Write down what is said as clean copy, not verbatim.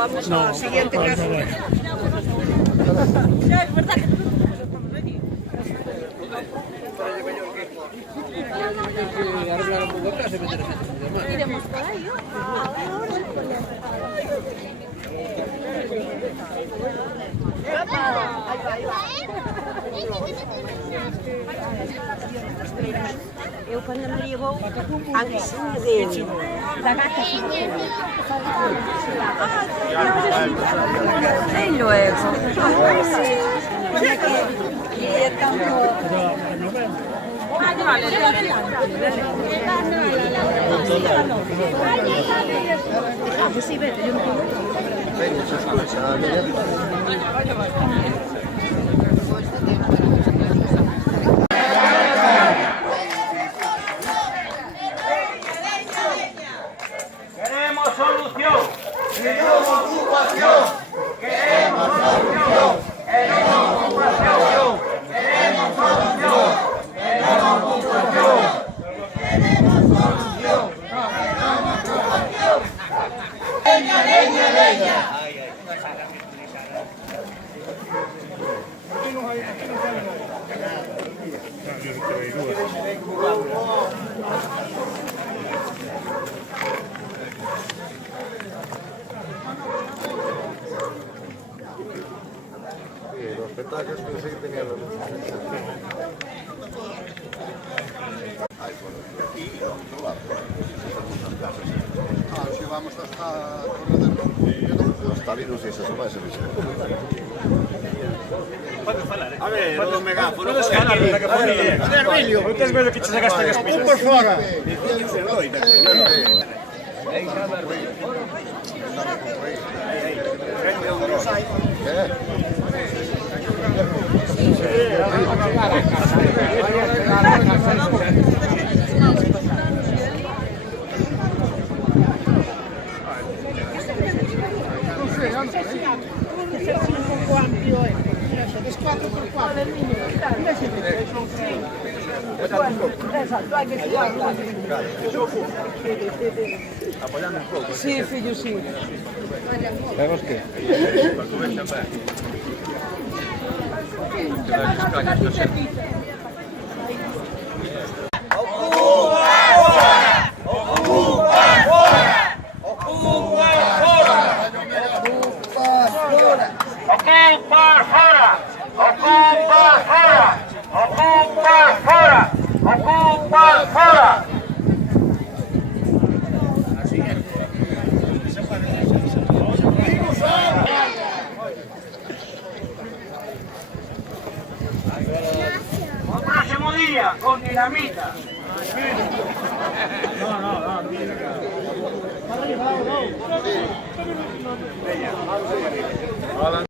vamos a la siguiente casa. Ya, es verdad que nosotros estamos allí. Iremos por ahí, ¿no? Eu, quando a Maria vou, a vizinha da gata e luego. E Queremos solución, queremos ocupación, queremos solución, queremos ocupación, queremos solución, queremos ocupación, queremos solución, queremos ocupación. Leña, leña, leña. Los petacos que sí tenían los si vamos hasta los talinos y esas más. A ver, un megáfono. Puedes falar desde que ponía. A ver, Emilio. Puedes ver o que te sacaste as pilas. Por fora. sí, fillo, sí. Vemos que Ocupar fora! Ocupar fora! Ocupar fora! Ocupar fora! O próximo día con dinamita. No.